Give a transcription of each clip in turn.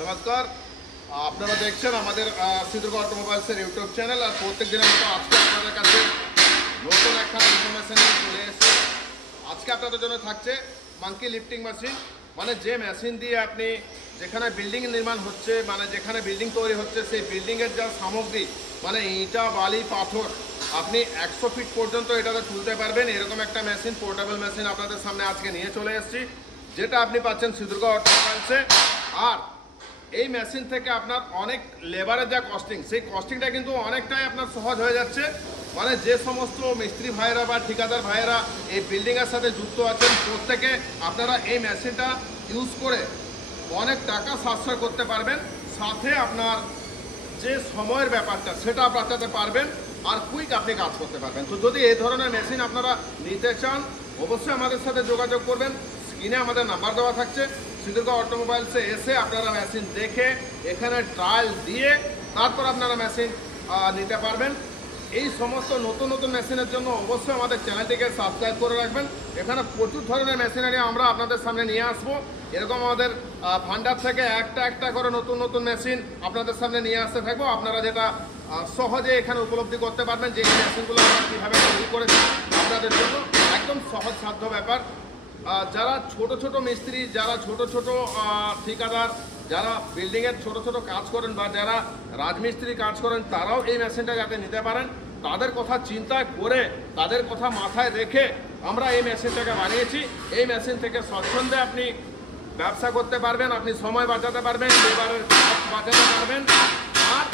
নমস্কার, আপনারা দেখছেন আমাদের সিদ্রগড় অটোমোবাইলসের ইউটিউব চ্যানেল। আর প্রত্যেক দিনের মতো আজকে আপনাদের কাছে নতুন একটা ইনফরমেশন নিয়ে চলে এসেছে। আজকে আপনাদের জন্য থাকছে মাঙ্কি লিফটিং মেশিন, মানে যে মেশিন দিয়ে আপনি যেখানে বিল্ডিং নির্মাণ হচ্ছে, মানে যেখানে বিল্ডিং তৈরি হচ্ছে, সেই বিল্ডিংয়ের যা সামগ্রী মানে ইটা, বালি, পাথর আপনি 100 ফিট পর্যন্ত এটাতে তুলতে পারবেন। এরকম একটা মেশিন, পোর্টেবল মেশিন আপনাদের সামনে আজকে নিয়ে চলে এসেছি, যেটা আপনি পাচ্ছেন সিদ্রগড় অটোমোবাইলসে। আর এই মেশিন থেকে আপনার অনেক লেবারের যা কস্টিং, সেই কস্টিংটা কিন্তু অনেকটাই আপনার সহজ হয়ে যাচ্ছে। মানে যে সমস্ত মিস্ত্রি ভাইয়েরা বা ঠিকাদার ভাইয়েরা এই বিল্ডিংয়ের সাথে যুক্ত আছেন, প্রত্যেকে আপনারা এই মেশিনটা ইউজ করে অনেক টাকা সাশ্রয় করতে পারবেন, সাথে আপনার যে সময়ের ব্যাপারটা সেটা বাঁচাতে পারবেন, আর কুইক আপনি কাজ করতে পারবেন। তো যদি এই ধরনের মেশিন আপনারা নিতে চান, অবশ্যই আমাদের সাথে যোগাযোগ করবেন। স্ক্রিনে আমাদের নাম্বার দেওয়া থাকছে। সিদ্রগড় অটোমোবাইলসে এসে আপনারা মেশিন দেখে, এখানে ট্রায়াল দিয়ে তারপর আপনারা মেশিন নিতে পারবেন। এই সমস্ত নতুন নতুন মেশিনের জন্য অবশ্যই আমাদের চ্যানেলটিকে সাবস্ক্রাইব করে রাখবেন। এখানে প্রচুর ধরনের মেশিনারি আমরা আপনাদের সামনে নিয়ে আসবো। এরকম আমাদের ভান্ডার থেকে একটা একটা করে নতুন নতুন মেশিন আপনাদের সামনে নিয়ে আসতে থাকবো। আপনারা যেটা সহজে এখানে উপলব্ধি করতে পারবেন যে এই মেশিনগুলো আমরা কীভাবে তৈরি করেছি আপনাদের জন্য, একদম সহজ সাধ্য ব্যাপার। যারা ছোট ছোট মিস্ত্রি, যারা ছোট ছোট ঠিকাদার, যারা বিল্ডিংয়ের ছোট ছোট কাজ করেন বা যারা রাজমিস্ত্রি কাজ করেন, তারাও এই মেশিনটা যাতে নিতে পারেন, তাদের কথা চিন্তা করে, তাদের কথা মাথায় রেখে আমরা এই মেশিনটাকে বানিয়েছি। এই মেশিন থেকে স্বচ্ছন্দে আপনি ব্যবসা করতে পারবেন, আপনি সময় বাঁচাতে পারবেন, লেবারের কাজ বাঁচাতে পারবেন, আর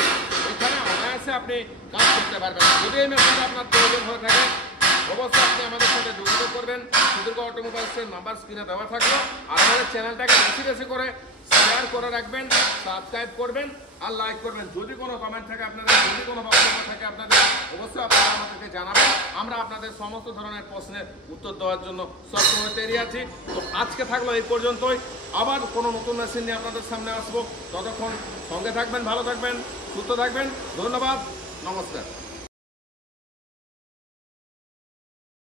এখানে অনায়াসে আপনি কাজ করতে পারবেন। যদি এই মেশিনটা আপনার প্রয়োজন হয়ে থাকে, অবশ্যই আপনি আমাদের সাথে যোগাযোগ করবেন। সিদ্রগড় অটোমোবাইলসের নাম্বার স্ক্রিনে দেওয়া থাকলো। আর আমাদের চ্যানেলটাকে বেশি বেশি করে শেয়ার করে রাখবেন, সাবস্ক্রাইব করবেন আর লাইক করবেন। যদি কোনো কমেন্ট থাকে আপনাদের, যদি কোনো বক্তব্য থাকে আপনাদের, অবশ্যই আপনারা আমাদেরকে জানাবেন। আমরা আপনাদের সমস্ত ধরনের প্রশ্নের উত্তর দেওয়ার জন্য সবসময় তৈরি আছি। তো আজকে থাকলো এই পর্যন্তই। আবার কোনো নতুন মেশিন নিয়ে আপনাদের সামনে আসবো। ততক্ষণ সঙ্গে থাকবেন, ভালো থাকবেন, সুস্থ থাকবেন। ধন্যবাদ, নমস্কার।